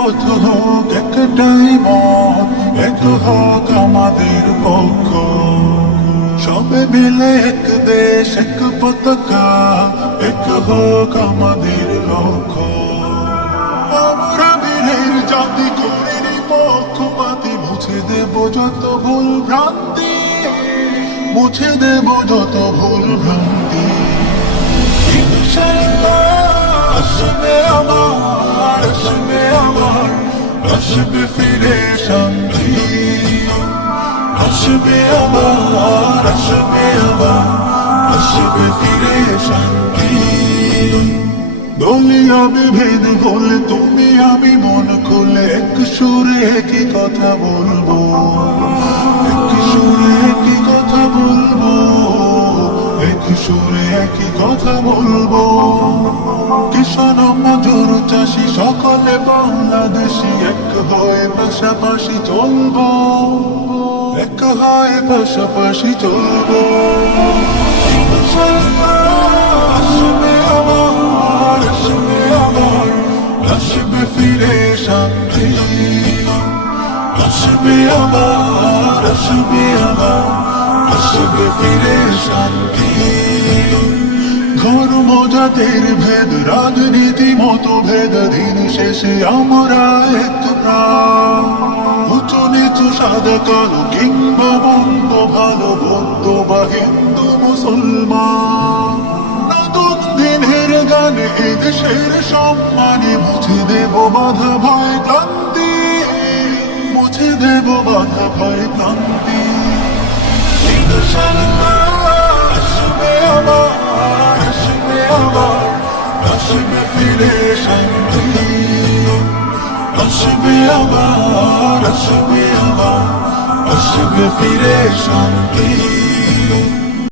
পথ হোক একটাই মত এক হোক আমাদের পক্ষ। সবে মিলে এক দেশ, এক পতাকা, এক হোক আমাদের লক্ষ্য। আমরা জাতি করিনি পক্ষপাতি মুছে দেব যত ভুল ভ্রান্তি, মুছে দেব যত ভুল ভ্রান্তি। আসবে ফিরে শান্তি। আসবে আমার আসবে আমার আসবে ফিরে শান্তি। দলীয় বিভেদ হলে তুমি আমি মন খুলে, এক সুরে একই কথা বলব। এক সুরে একই কথা বলব। একই কথা বলব? কিষান মজুর চাষি সকলে বাংলাদেশি, এক হয়ে পাশাপাশি চলবো। এক হয়ে পাশাপাশি চলবো। আসবে ফিরে শান্তি আসবে আমার আসবে আমার, আসবে ফিরে শান্তি ধর্ম জাতের ভেদ, রাজনীতি মতভেদ দিন শেষে আমরা এক প্রাণ। উঁচু নিচু সাদা কালো কিংবা বন্ধ ভালো বন্ধ বা হিন্দু মুসলমান। নতুন দিনের গানে, এদেশের সম্মানে মুছে দেব বাধা ভয় ক্লান্তি। মুছে দেব বাধা ভয় ক্লান্তি। আসবে ফিরে শান্তি আসবে আমার আসবে আমার আসবে ফিরে শান্তি